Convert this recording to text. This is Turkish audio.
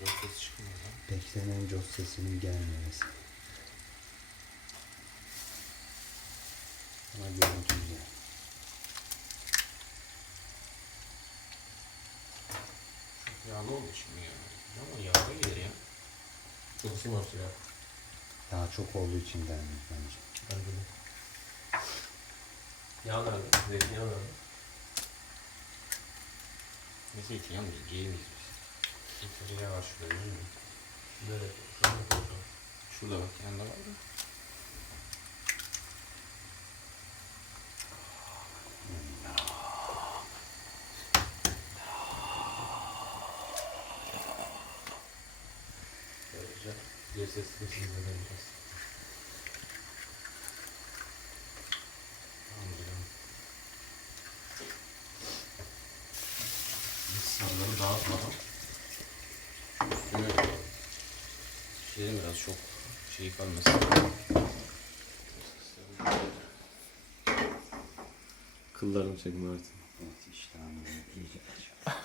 Yok ses çıkmıyor lan. Beklenen cos sesinin gelmemesi. Ama görüntü güzel. Yağlı oldu şimdi ya. Ama yağlı gelir ya. Çok sim olsun ya. Daha çok olduğu için denmiş bence. Bence de. Yağ nerede? Zeytinyağı nerede? Ne zeytinyağı mı? Giyemeyiz biz. Zeytinyağı var şurada değil mi? Nerede? Şurada bak yanında var da. Böylece diğer ses sesini de vereceğiz. Anladım. Biz sarıları dağıtmadan üstüne şeyin biraz çok şey kalmasın. Kıllarını çekme artık. Evet iyice açıyor.